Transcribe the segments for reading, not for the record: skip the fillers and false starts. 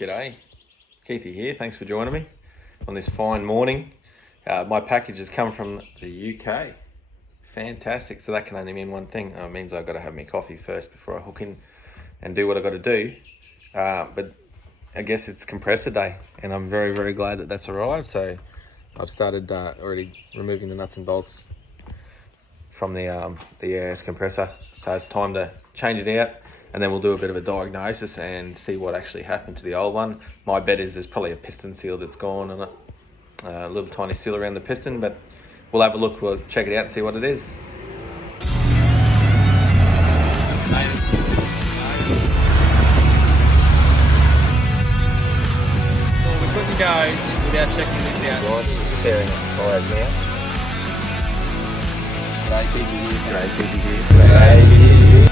G'day, Keithy here. Thanks for joining me on this fine morning. My package has come from the UK. Fantastic. So that can only mean one thing. It means I've got to have my coffee first before I hook in and do what I've got to do. But I guess it's compressor day, and I'm very, very glad that that's arrived. So I've started already removing the nuts and bolts from the Air compressor. So it's time to change it out, and then we'll do a bit of a diagnosis and see what actually happened to the old one. My bet is there's probably a piston seal that's gone and a little tiny seal around the piston, but we'll have a look, we'll check it out and see what it is. Well, we couldn't go without checking this out. Tearing up the tyres now. G'day, Keithy here. G'day, Keithy here. G'day, Keithy here.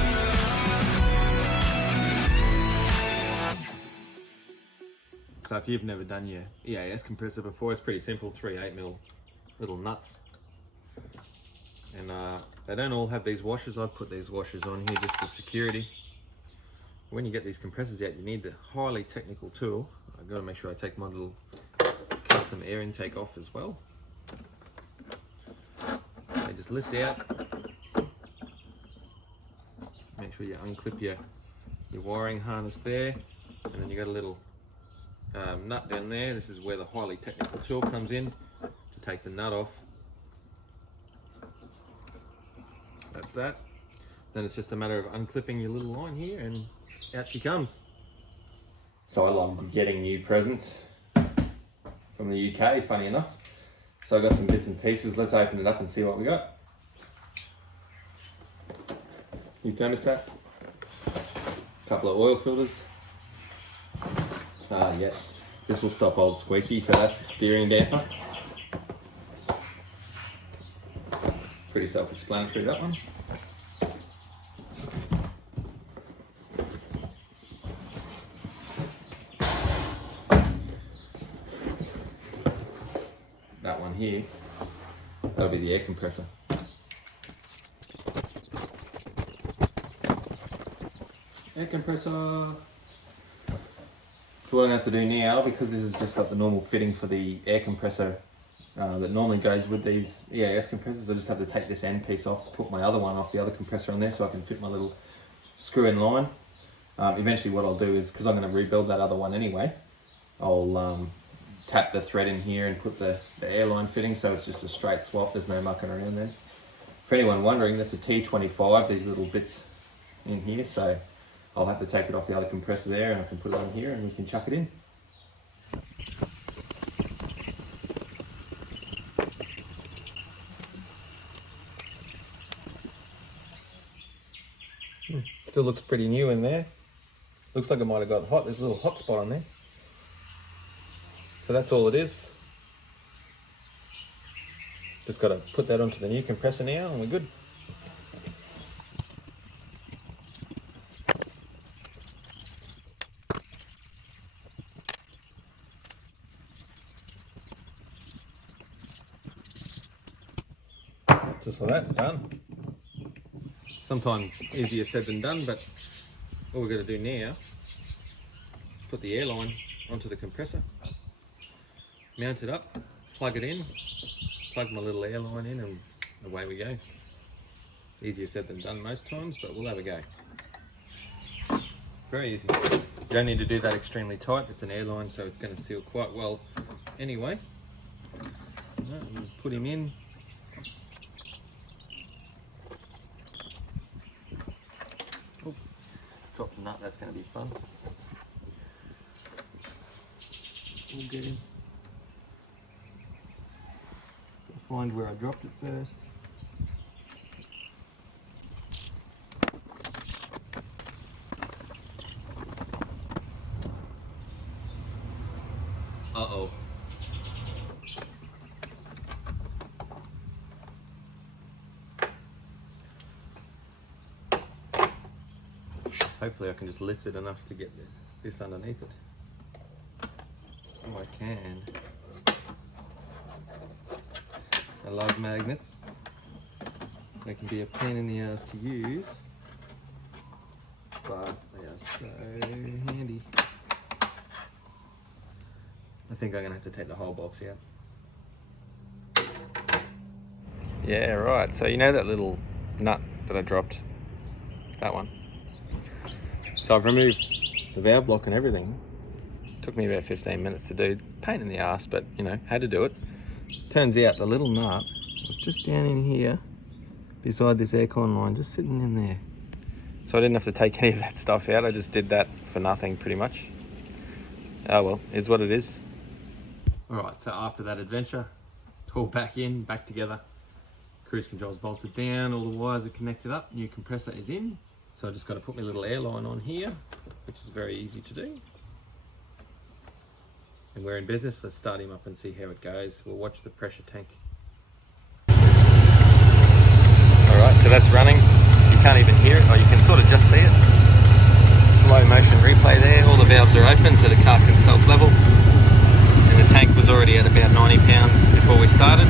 So if you've never done your EAS compressor before, it's pretty simple, 3 8mm little nuts. And they don't all have these washers. I've put these washers on here just for security. When you get these compressors out, you need the highly technical tool. I've got to make sure I take my little custom air intake off as well. They just lift out. Make sure you unclip your wiring harness there, and then you got a little nut down there. This is where the highly technical tool comes in to take the nut off. That's that. Then it's just a matter of unclipping your little line here, and out she comes. So I love getting new presents from the UK, funny enough. So I've got some bits and pieces. Let's open it up and see what we got. New thermostat, a couple of oil filters. Yes, this will stop old squeaky, so that's the steering damper. Pretty self-explanatory, that one. That one here, that'll be the air compressor. Air compressor. So what I'm going to have to do now, because this has just got the normal fitting for the air compressor that normally goes with these EAS compressors, I just have to take this end piece off, put my other one off, the other compressor on there, so I can fit my little screw-in line. Eventually what I'll do is, because I'm going to rebuild that other one anyway, I'll tap the thread in here and put the airline fitting, so it's just a straight swap, there's no mucking around there. For anyone wondering, that's a T25, these little bits in here, so I'll have to take it off the other compressor there, and I can put it on here and we can chuck it in. Still looks pretty new in there. Looks like it might have got hot. There's a little hot spot on there. So that's all it is. Just got to put that onto the new compressor now and we're good. Just like that, done. Sometimes easier said than done, but all we're going to do now is put the airline onto the compressor, mount it up, plug it in, plug my little airline in, and away we go. Easier said than done most times, but we'll have a go. Very easy. You don't need to do that extremely tight. It's an airline, so it's going to seal quite well anyway. Put him in. Drop the nut, that's going to be fun. We'll get him. I'll find where I dropped it first. Uh-oh. Hopefully I can just lift it enough to get this underneath it. Oh, I can. I love magnets. They can be a pain in the ass to use, but they are so handy. I think I'm going to have to take the whole box out. Yeah, right. So you know that little nut that I dropped? That one. So I've removed the valve block and everything. Took me about 15 minutes to do. Pain in the ass, but you know, had to do it. Turns out the little nut was just down in here beside this aircon line, just sitting in there. So I didn't have to take any of that stuff out. I just did that for nothing pretty much. Oh well, is what it is. Alright, so after that adventure, it's all back in, back together. Cruise control's bolted down, all the wires are connected up, new compressor is in. So I just got to put my little airline on here, which is very easy to do. And we're in business. Let's start him up and see how it goes. We'll watch the pressure tank. Alright, so that's running. You can't even hear it, or you can sort of just see it. Slow motion replay there. All the valves are open so the car can self-level. And the tank was already at about 90 pounds before we started.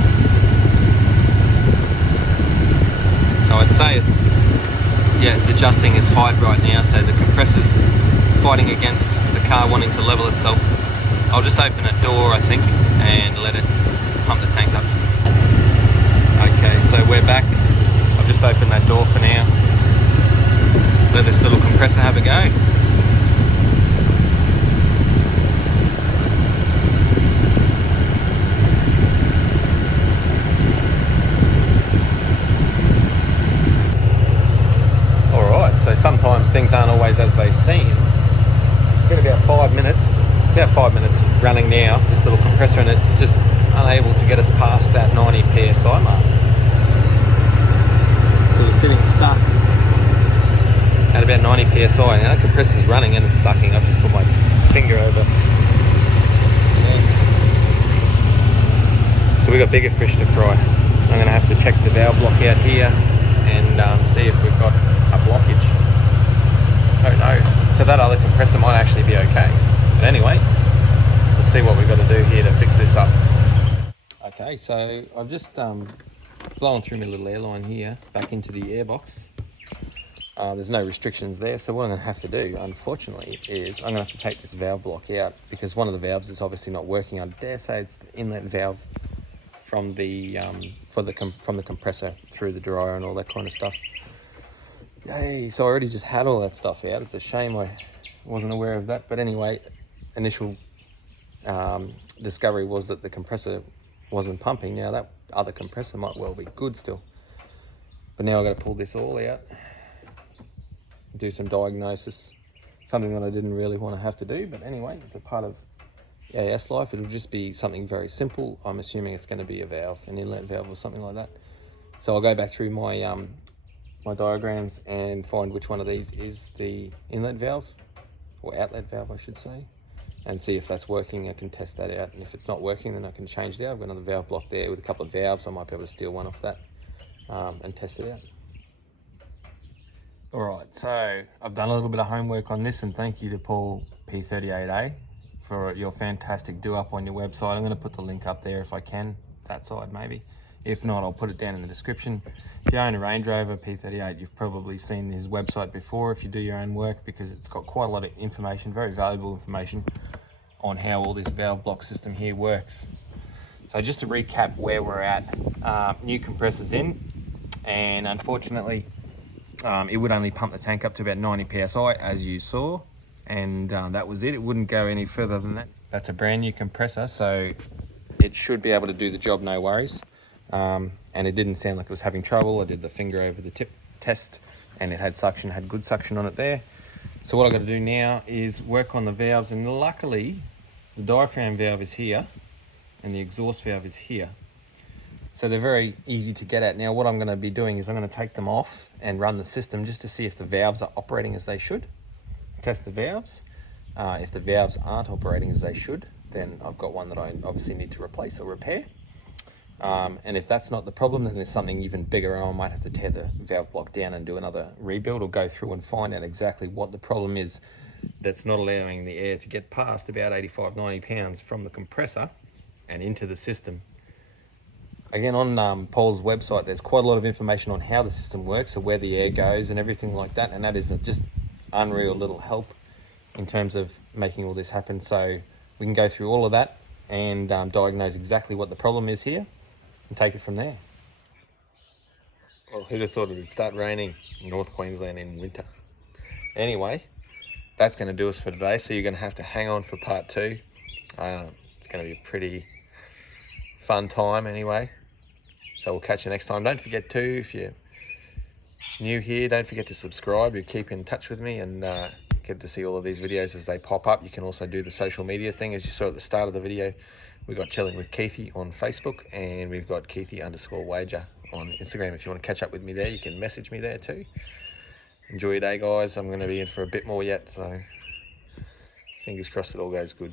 So I'd say it's adjusting its height right now, so the compressor's fighting against the car wanting to level itself. I'll just open a door, I think, and let it pump the tank up. Okay, so we're back. I've just opened that door for now. Let this little compressor have a go. Alright, so sometimes things aren't always as they seem. It's been about 5 minutes. About 5 minutes running now, this little compressor, and it's just unable to get us past that 90 psi mark. So we're sitting stuck at about 90 psi. Now the compressor's running and it's sucking. I've just put my finger over. So we've got bigger fish to fry. I'm going to have to check the valve block out here and see if we've got a blockage. Oh no. So that other compressor might actually be okay. But anyway, let's see what we've got to do here to fix this up. Okay, so I've just blown through my little airline here back into the airbox. There's no restrictions there, so what I'm going to have to do, unfortunately, is I'm going to have to take this valve block out because one of the valves is obviously not working. I dare say it's the inlet valve from the from the compressor through the dryer and all that kind of stuff. Yay! So I already just had all that stuff out. It's a shame I wasn't aware of that, but anyway. Initial discovery was that the compressor wasn't pumping. Now that other compressor might well be good still, but now I've got to pull this all out, do some diagnosis, something that I didn't really want to have to do, but anyway, it's a part of EAS life. It'll just be something very simple. I'm assuming it's going to be a valve, an inlet valve or something like that. So I'll go back through my my diagrams and find which one of these is the inlet valve, or outlet valve I should say, and see if that's working. I can test that out, and if it's not working then I can change it out. I've got another valve block there with a couple of valves. I might be able to steal one off that and test it out. Alright, so I've done a little bit of homework on this, and thank you to Paul P38A for your fantastic do-up on your website. I'm going to put the link up there if I can, that side maybe. If not, I'll put it down in the description. If you own a Range Rover P38, you've probably seen his website before if you do your own work, because it's got quite a lot of information, very valuable information on how all this valve block system here works. So just to recap where we're at, new compressor's in, and unfortunately it would only pump the tank up to about 90 psi as you saw, and that was it. It wouldn't go any further than that. That's a brand new compressor, so it should be able to do the job, no worries. And it didn't sound like it was having trouble. I did the finger over the tip test and it had suction, had good suction on it there. So what I've got to do now is work on the valves, and luckily the diaphragm valve is here and the exhaust valve is here. So they're very easy to get at. Now what I'm going to be doing is I'm going to take them off and run the system just to see if the valves are operating as they should. Test the valves. If the valves aren't operating as they should, then I've got one that I obviously need to replace or repair. And if that's not the problem, then there's something even bigger, and I might have to tear the valve block down and do another rebuild, or go through and find out exactly what the problem is that's not allowing the air to get past about 85-90 pounds from the compressor and into the system. Again, on Paul's website, there's quite a lot of information on how the system works, so where the air goes and everything like that, and that is just unreal little help in terms of making all this happen. So we can go through all of that and diagnose exactly what the problem is here and take it from there. Well, who'd have thought it would start raining in North Queensland in winter? Anyway, that's going to do us for today, so you're going to have to hang on for part 2. It's going to be a pretty fun time anyway, so we'll catch you next time. Don't forget to, if you're new here, don't forget to subscribe. You keep in touch with me and get to see all of these videos as they pop up. You can also do the social media thing, as you saw at the start of the video. We got Chilling with Keithy on Facebook, and we've got Keithy_wager on Instagram. If you want to catch up with me there, you can message me there too. Enjoy your day, guys. I'm going to be in for a bit more yet, so fingers crossed it all goes good.